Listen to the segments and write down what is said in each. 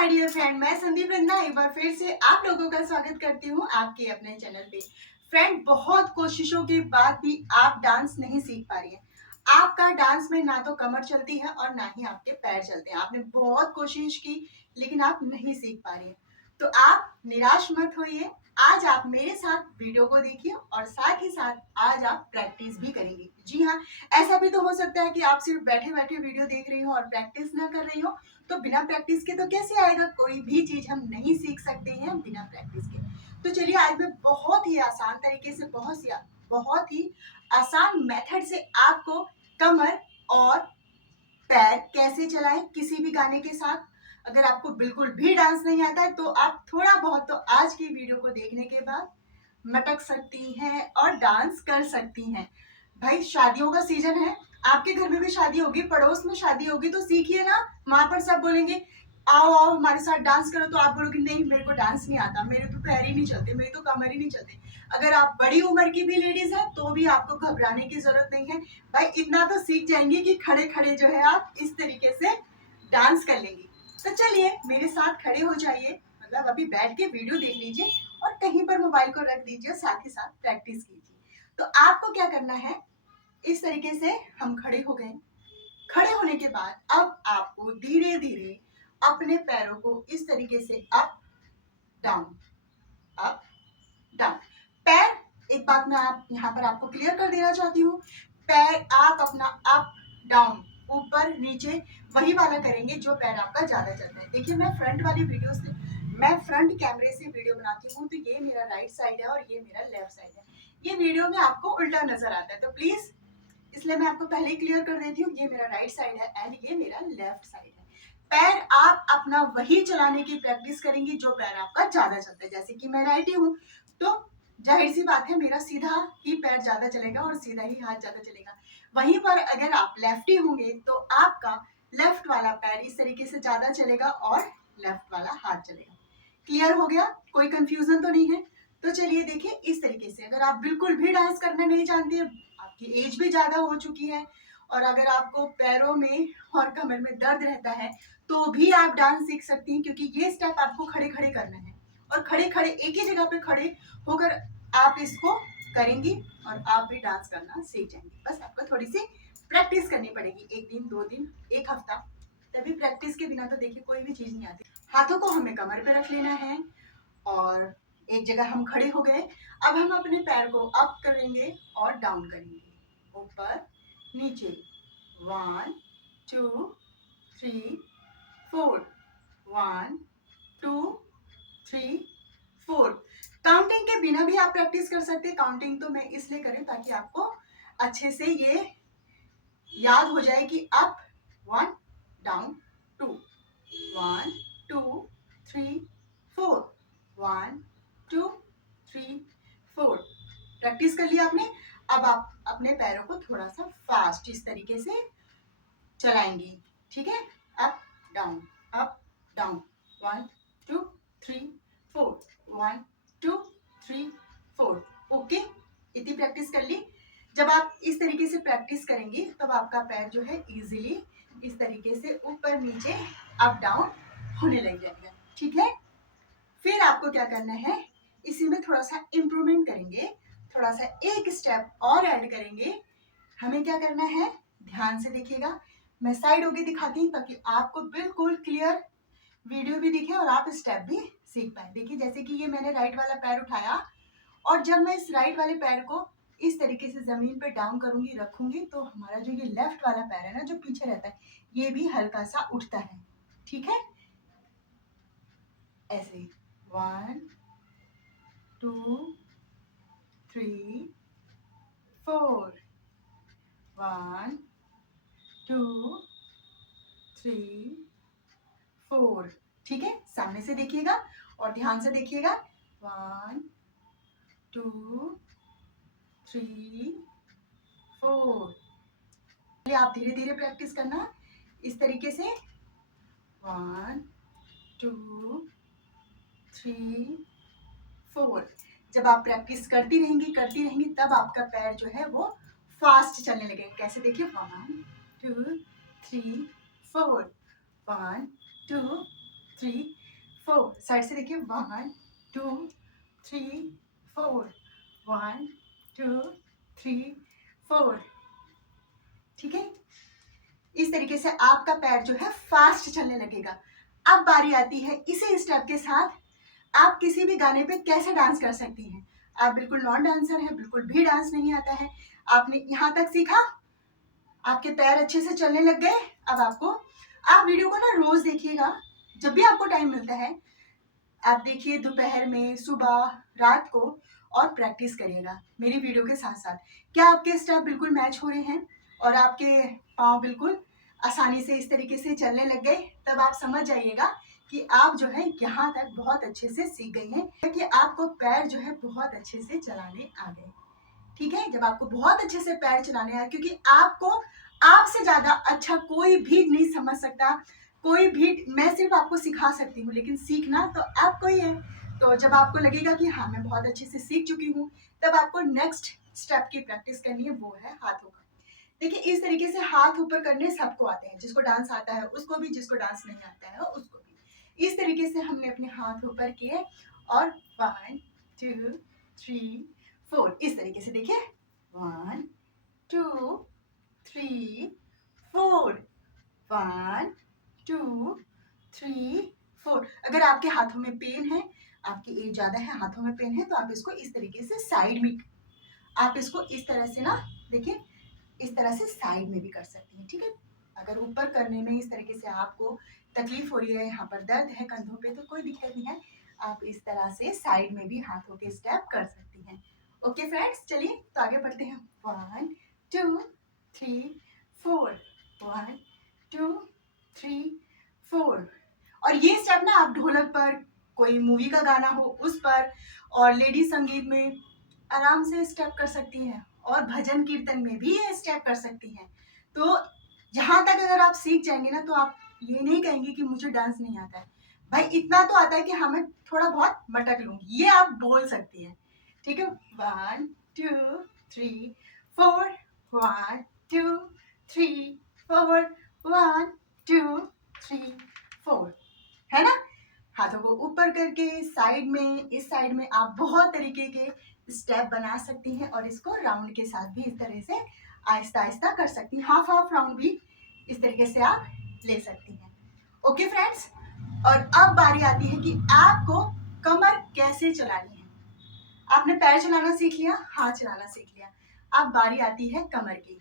My dear friend, मैं संदीप रंजना एक बार फिर से आप लोगों का स्वागत करती हूँ आपके अपने चैनल पे। फ्रेंड, बहुत कोशिशों के बाद भी आप डांस नहीं सीख पा रही हैं। आपका डांस में ना तो कमर चलती है और ना ही आपके पैर चलते हैं। आपने बहुत कोशिश की लेकिन आप नहीं सीख पा रही हैं। तो आप निराश मत होइए। आज आप मेरे साथ वीडियो को देखिए और साथ ही साथ आज आप प्रैक्टिस भी करेंगे। जी हाँ, ऐसा भी तो हो सकता है कि आप सिर्फ बैठे बैठे वीडियो देख रही हो और प्रैक्टिस ना कर रही हो। तो बिना प्रैक्टिस के तो कैसे आएगा? कोई भी चीज हम नहीं सीख सकते हैं बिना प्रैक्टिस के। तो चलिए आज मैं बहुत ही आसान तरीके से बहुत ही आसान मेथड से आपको कमर और पैर कैसे चलाएं किसी भी गाने के साथ। अगर आपको बिल्कुल भी डांस नहीं आता है तो आप थोड़ा बहुत तो आज की वीडियो को देखने के बाद मटक सकती हैं और डांस कर सकती हैं। भाई, शादियों का सीजन है, आपके घर में भी शादी होगी, पड़ोस में शादी होगी, तो सीखिए ना। वहां पर सब बोलेंगे आओ आओ हमारे साथ डांस करो, तो आप बोलोगे नहीं मेरे को डांस नहीं आता, मेरे तो पैर ही नहीं चलते, मेरे तो कमर ही नहीं चलते। अगर आप बड़ी उम्र की भी लेडीज हैं तो भी आपको घबराने की जरूरत नहीं है। भाई, इतना तो सीख जाएंगे कि खड़े खड़े जो है आप इस तरीके से डांस कर लेंगी। तो चलिए मेरे साथ खड़े हो जाइए, मतलब अभी बैठ के वीडियो देख लीजिए और कहीं पर मोबाइल को रख दीजिए, साथ ही साथ प्रैक्टिस कीजिए। तो आपको क्या करना है, इस तरीके से हम खड़े हो गए। खड़े होने के बाद अब आपको धीरे धीरे अपने पैरों को इस तरीके से अप डाउन, अप डाउन। पैर, एक बात मैं आप यहाँ पर आपको क्लियर कर देना चाहती हूँ, पैर आप अपना अप डाउन ऊपर नीचे वही वाला करेंगे जो पैर आपका ज्यादा चलता है। देखिए, मैं फ्रंट कैमरे से वीडियो बनाती हूँ, तो ये मेरा राइट साइड है और ये मेरा लेफ्ट साइड है। ये वीडियो में आपको उल्टा नजर आता है, तो प्लीज इसलिए मैं आपको पहले ही क्लियर कर देती हूँ, ये मेरा राइट साइड है एंड ये मेरा लेफ्ट साइड है। पैर आप अपना वही चलाने की प्रैक्टिस करेंगी जो पैर आपका ज्यादा चलता है। जैसे कि मैं राइटी हूँ तो जाहिर सी बात है मेरा सीधा ही पैर ज्यादा चलेगा और सीधा ही हाथ ज्यादा चलेगा। वहीं पर अगर आप लेफ्टी होंगे तो आपका लेफ्ट वाला पैर इस तरीके से ज्यादा चलेगा और लेफ्ट वाला हाथ चलेगा। क्लियर हो गया? कोई कंफ्यूजन तो नहीं है? तो चलिए देखिए, इस तरीके से अगर आप बिल्कुल भी डांस करना नहीं जानते, आपकी एज भी ज्यादा हो चुकी है और अगर आपको पैरों में और कमर में दर्द रहता है तो भी आप डांस सीख सकती हैं, क्योंकि ये स्टेप आपको खड़े खड़े करना है और खड़े खड़े एक ही जगह पे खड़े होकर आप इसको करेंगी और आप भी डांस करना सीख जाएंगी। बस आपको थोड़ी सी प्रैक्टिस करनी पड़ेगी, एक दिन, 2 दिन, एक हफ्ता। तभी प्रैक्टिस के बिना तो देखिए कोई भी चीज नहीं आती। हाथों को हमें कमर पे रख लेना है और एक जगह हम खड़े हो गए। अब हम अपने पैर को अप करेंगे और डाउन करेंगे, ऊपर नीचे, 1 2 3 4, 1 2 3 4। काउंटिंग के बिना भी आप प्रैक्टिस कर सकते हैं। काउंटिंग तो मैं इसलिए करें ताकि आपको अच्छे से ये याद हो जाए कि अप 1 डाउन 2, 1 2 3 4, 1 2 3 4। प्रैक्टिस कर लिया आपने। अब आप अपने पैरों को थोड़ा सा फास्ट इस तरीके से चलाएंगी, ठीक है? Up down, up down, 1 2 3 4, 1 2 3 4। Okay, इतनी प्रैक्टिस कर ली। जब आप इस तरीके से प्रैक्टिस करेंगी तब आपका पैर जो है इजीली इस तरीके से ऊपर नीचे अप डाउन होने लग जाएगा, ठीक है? फिर आपको क्या करना है, इसी में थोड़ा सा इम्प्रूवमेंट करेंगे, थोड़ा सा एक स्टेप और ऐड करेंगे। हमें क्या करना है, ध्यान से देखिएगा। मैं साइड होके दिखाती हूँ ताकि आपको बिल्कुल क्लियर वीडियो भी दिखे और आप स्टेप भी सीख पाए। देखिए, जैसे कि ये मैंने राइट वाला पैर उठाया और जब मैं इस राइट वाले पैर को इस तरीके से जमीन पे डाउन करूंगी, रखूंगी, तो हमारा जो ये लेफ्ट वाला पैर है ना, जो पीछे रहता है, ये भी हल्का सा उठता है, ठीक है? ऐसे 1 2 3 4, 1 2 3 4, ठीक है? सामने से देखिएगा और ध्यान से देखिएगा। 1 2 3 4। आप धीरे धीरे प्रैक्टिस करना इस तरीके से। 1 2 3 4। जब आप प्रैक्टिस करती रहेंगी तब आपका पैर जो है वो फास्ट चलने लगेगा। कैसे? देखिए, 1 2 3 4, 1 2 3 4। साइड से देखिए 1 2 3 4 1 2 3 4। ठीक है, इस तरीके से आपका पैर जो है फास्ट चलने लगेगा। अब बारी आती है इसी स्टेप के साथ आप किसी भी गाने पे कैसे डांस कर सकती हैं। आप बिल्कुल नॉन डांसर हैं, बिल्कुल भी डांस नहीं आता है, आपने यहाँ तक सीखा, आपके पैर अच्छे से चलने लग गए। अब आपको, आप वीडियो को ना रोज देखिएगा, जब भी आपको टाइम मिलता है आप देखिए, दोपहर में, सुबह, रात को, और प्रैक्टिस करिएगा मेरी वीडियो के साथ साथ। क्या आपके स्टेप बिल्कुल मैच हो रहे हैं और आपके पाँव बिल्कुल आसानी से इस तरीके से चलने लग गए, तब आप समझ जाइएगा कि आप जो है यहाँ तक बहुत अच्छे से सीख गई हैं, कि आपको पैर जो है बहुत अच्छे से चलाने आ गए। ठीक है, जब आपको बहुत अच्छे से पैर चलाने आए, क्योंकि आपको आपसे ज्यादा अच्छा कोई भी नहीं समझ सकता, कोई भी, मैं सिर्फ आपको सिखा सकती हूँ, लेकिन सीखना तो आपको ही है। तो जब आपको लगेगा कि हाँ मैं बहुत अच्छे से सीख चुकी हूँ, तब आपको नेक्स्ट स्टेप की प्रैक्टिस करनी है, वो है हाथों का। देखिए, इस तरीके से हाथ ऊपर करने सबको आते हैं, जिसको डांस आता है उसको भी, जिसको डांस नहीं आता है उसको भी। इस तरीके से हमने अपने हाथ ऊपर किए और 1 2 3 4, इस तरीके से देखिए 1 2 3 4 1 2 3 4। अगर आपके हाथों में पेन है, आपकी एज ज्यादा है, हाथों में पेन है, तो आप इसको इस तरीके से साइड में, आप इसको इस तरह से ना, देखिए इस तरह से साइड में भी कर सकती हैं। ठीक है, अगर ऊपर करने में इस तरीके से आपको तकलीफ हो रही है, यहाँ पर दर्द है कंधों पे, तो कोई दिक्कत नहीं है, आप इस तरह से साइड में भी हाथों के स्टेप कर सकती हैं। ओके फ्रेंड्स, चलिए तो आगे बढ़ते हैं। 1 2 3 4 1 2 3 4। और ये स्टेप ना आप ढोलक पर, कोई मूवी का गाना हो उस पर, और लेडी संगीत में आराम से स्टेप कर सकती हैं, और भजन कीर्तन में भी ये स्टेप कर सकती हैं। तो जहां तक अगर आप सीख जाएंगे ना, तो आप ये नहीं कहेंगे कि मुझे डांस नहीं आता है। भाई इतना तो आता है कि हाँ मैं थोड़ा बहुत मटक लूंगी, ये आप बोल सकती हैं। ठीक है, 1 2 3 4 1 2 3 4 1 2 3 4, है ना। हाथों को ऊपर करके साइड में, इस साइड में आप बहुत तरीके के स्टेप बना सकती हैं, और इसको राउंड के साथ भी इस तरह से आहिस्ता आहिस्ता कर सकती हैं। हाफ हाफ राउंड भी इस तरीके से आप ले सकती हैं। ओके फ्रेंड्स, और अब बारी आती है कि आपको कमर कैसे चलानी है। आपने पैर चलाना सीख लिया, हाथ चलाना सीख लिया, अब बारी आती है कमर की।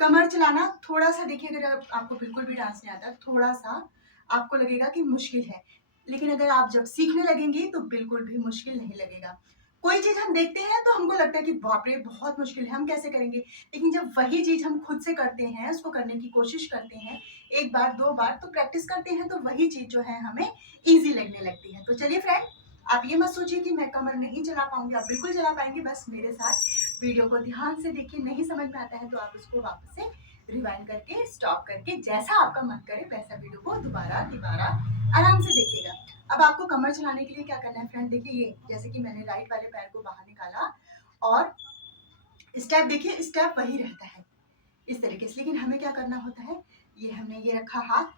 कमर चलाना थोड़ा सा, देखिए अगर आपको बिल्कुल भी डांस नहीं आता, थोड़ा सा आपको लगेगा कि मुश्किल है, लेकिन अगर आप जब सीखने लगेंगी तो बिल्कुल भी मुश्किल नहीं लगेगा। कोई चीज हम देखते हैं तो हमको लगता है कि बाप रे बहुत मुश्किल है, हम कैसे करेंगे, लेकिन जब वही चीज हम खुद से करते हैं, उसको करने की कोशिश करते हैं, एक बार दो बार तो प्रैक्टिस करते हैं, तो वही चीज जो है हमें ईजी लगने लगती है। तो चलिए फ्रेंड, आप ये मत सोचिए कि मैं कमर नहीं चला पाऊंगी, आप बिल्कुल चला पाएंगे, बस मेरे साथ वीडियो को ध्यान से देखिए। नहीं समझ में आता है तो आप उसको वापस से रिवाइंड करके, स्टॉप करके, जैसा आपका मन करे वैसा वीडियो को दोबारा दोबारा आराम से देखिएगा। अब आपको कमर चलाने के लिए क्या करना है फ्रेंड, देखिए ये जैसे कि मैंने राइट वाले पैर को बाहर निकाला, और स्टेप देखिए, स्टेप वही रहता है इस तरीके से, लेकिन हमें क्या करना होता है, ये हमने ये रखा हाथ,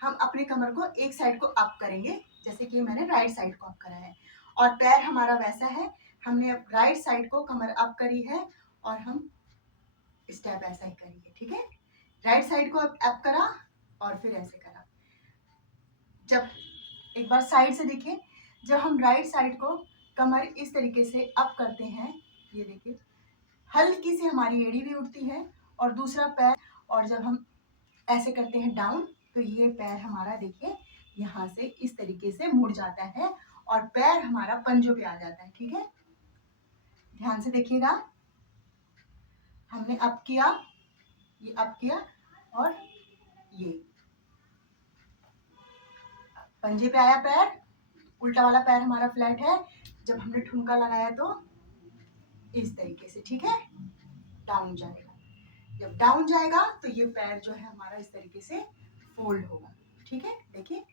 हम अपने कमर को एक साइड को अप करेंगे, जैसे कि मैंने राइट साइड को अप करा है, और पैर हमारा वैसा है, हमने अब राइट साइड को कमर अप करी है, और हम स्टेप ऐसा ही करेंगे। ठीक है, राइट साइड को अप करा और फिर ऐसे करा। जब एक बार साइड से देखिए, जब हम राइट साइड को कमर इस तरीके से अप करते हैं, ये देखिए हल्की सी हमारी एड़ी भी उठती है, और दूसरा पैर, और जब हम ऐसे करते हैं डाउन, तो ये पैर हमारा देखिए यहाँ से इस तरीके से मुड़ जाता है, और पैर हमारा पंजों पे आ जाता है। ठीक है, ध्यान से देखिएगा, हमने अप किया, ये अप किया, और ये पंजे पे आया पैर, उल्टा वाला पैर हमारा फ्लैट है, जब हमने ठुमका लगाया तो इस तरीके से। ठीक है, डाउन जाएगा, जब डाउन जाएगा तो ये पैर जो है हमारा इस तरीके से फोल्ड होगा। ठीक है, देखिए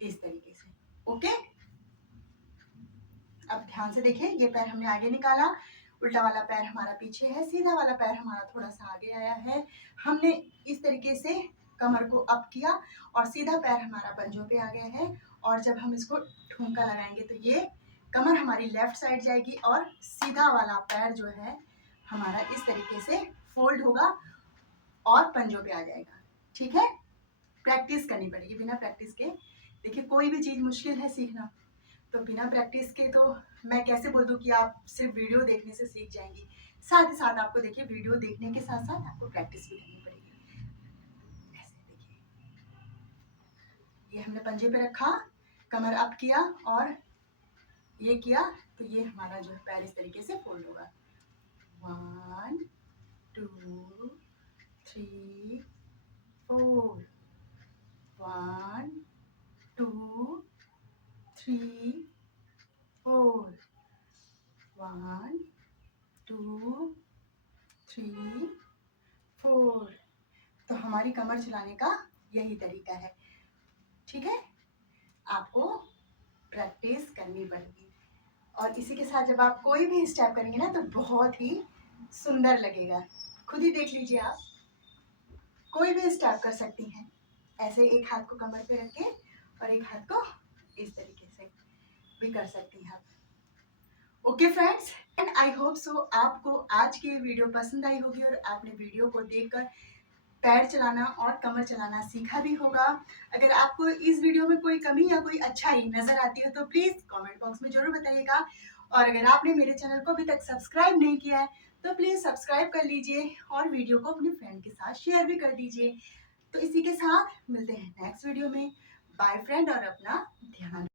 इस तरीके से। ओके, अब ध्यान से देखिए, ये पैर हमने आगे निकाला, उल्टा वाला पैर हमारा पीछे है, सीधा वाला पैर हमारा थोड़ा सा आगे आया है, हमने इस तरीके से कमर को अप किया और सीधा पैर हमारा पंजों पे आ गया है। और जब हम इसको ठुमका लगाएंगे तो ये कमर हमारी लेफ्ट साइड जाएगी और सीधा वाला पैर जो है हमारा इस तरीके से फोल्ड होगा और पंजों पे आ जाएगा। ठीक है, प्रैक्टिस करनी पड़ेगी, बिना प्रैक्टिस के देखिए कोई भी चीज़ मुश्किल है सीखना, तो बिना प्रैक्टिस के तो मैं कैसे बोल दूँ कि आप सिर्फ वीडियो देखने से सीख जाएंगी। साथ ही साथ आपको देखिए वीडियो देखने के साथ साथ आपको प्रैक्टिस भी करनी पड़ेगी। ऐसे देखिए, ये हमने पंजे पे रखा, कमर अप किया और ये किया, तो ये हमारा जो है पैर इस तरीके से फोल्ड होगा। 1 2 3 4 1 2 3 4 1 2 3 4। तो हमारी कमर चलाने का यही तरीका है। ठीक है, आपको प्रैक्टिस करनी पड़ेगी और इसी के साथ जब आप कोई भी स्टेप करेंगे ना तो बहुत ही सुंदर लगेगा। खुद ही देख लीजिए, आप कोई भी स्टेप कर सकती हैं। ऐसे एक हाथ को कमर पे रख के और एक हाथ को इस तरीके से भी कर सकती हैं आप। Okay friends, and I hope so आपको आज की वीडियो पसंद आई होगी और आपने वीडियो को देखकर पैर चलाना और कमर चलाना सीखा भी होगा। अगर आपको इस वीडियो में कोई कमी या कोई अच्छाई नजर आती है तो प्लीज कमेंट बॉक्स में जरूर बताइएगा। और अगर आपने मेरे चैनल को अभी तक सब्सक्राइब नहीं किया है तो प्लीज सब्सक्राइब कर लीजिए और वीडियो को अपनी फ्रेंड के साथ शेयर भी कर दीजिए। तो इसी के साथ मिलते हैं नेक्स्ट वीडियो में। बाय फ्रेंड, और अपना ध्यान